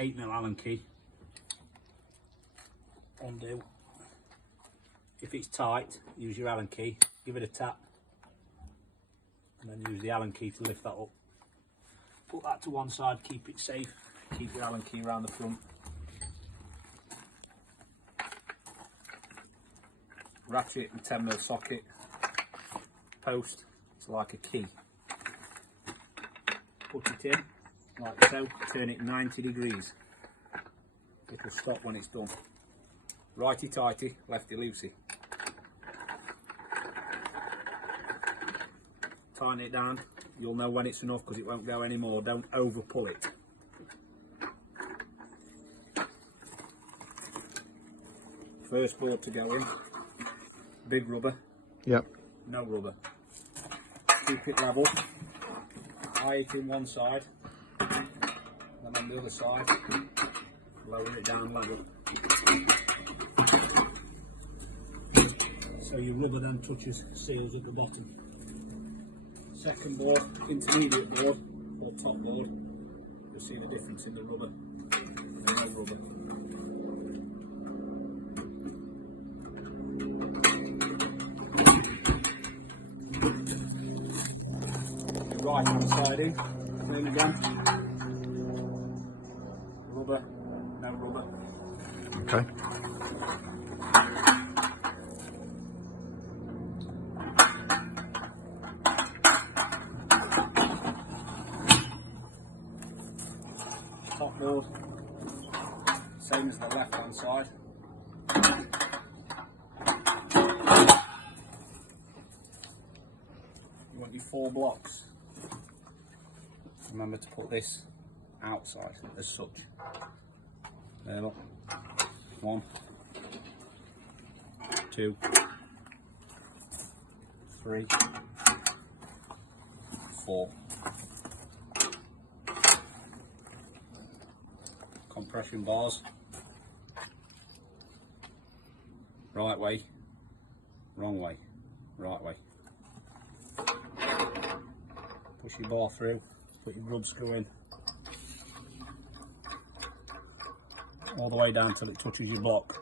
8mm Allen key. Undo. If it's tight, use your Allen key, give it a tap, and then use the Allen key to lift that up. Put that to one side, keep it safe, keep your Allen key around the front. Ratchet and 10mm socket, post, it's like a key. Put it in, like so, turn it 90 degrees. It'll stop when it's done. Righty tighty, lefty loosey. Tighten it down, you'll know when it's enough because it won't go anymore. Don't over pull it. First board to go in, big rubber, yep. No rubber. Keep it level, eye it in one side, and on the other side, lower it down level. So your rubber then touches seals at the bottom. Second board, intermediate board, or top board, you'll see the difference in the rubber and the no rubber. Your right hand side in, turn again. Rubber, no rubber. Okay. Top board, same as the left hand side. You want your 4 blocks. Remember to put this outside as such. There, look. 1, 2, 3, 4. Compression bars. Right way, wrong way, right way. Push your bar through, put your grub screw in. All the way down till it touches your block.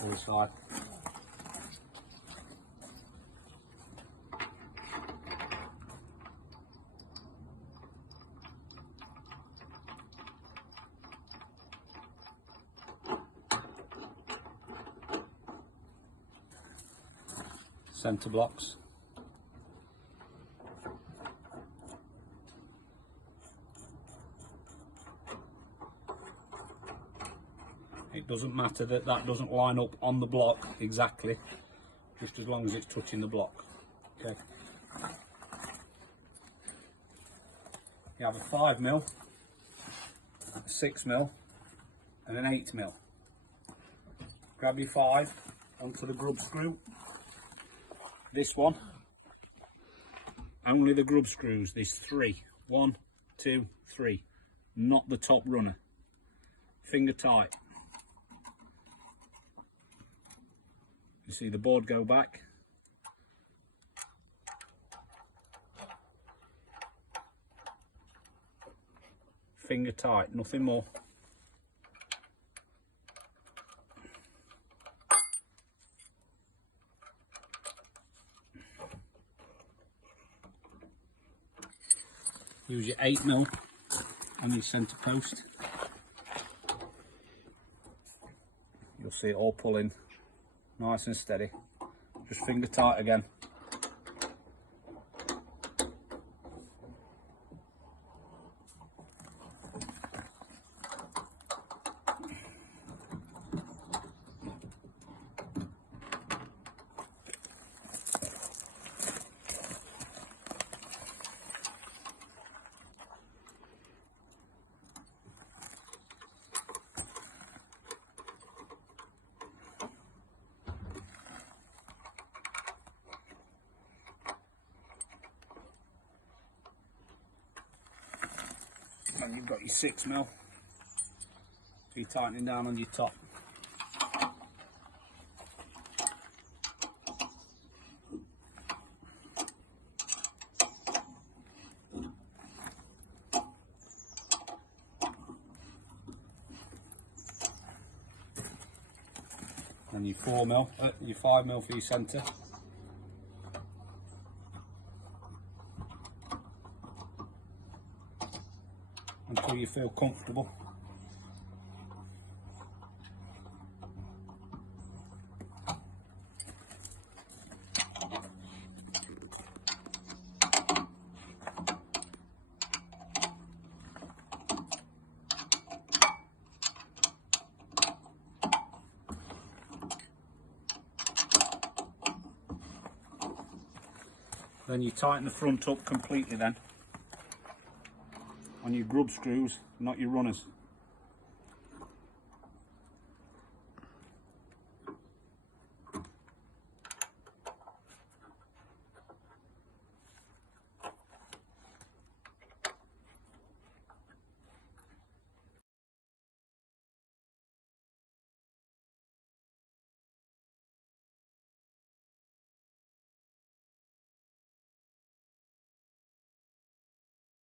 Other side. Centre blocks. It doesn't matter that that doesn't line up on the block exactly, just as long as it's touching the block. Okay. You have a 5mm, a 6mm and an 8mm. Grab your 5 onto the grub screw. This one, only the grub screws, there's 3. 1, 2, 3, not the top runner. Finger tight. You see the board go back. Finger tight, nothing more. Use your 8mm on your centre post. You'll see it all pulling nice and steady. Just finger tight again. And you've got your 6mm, so you're tightening down on your top. and your 4mm, your 5mm for your centre. Until you feel comfortable. Then you tighten the front up completely then on your grub screws, not your runners.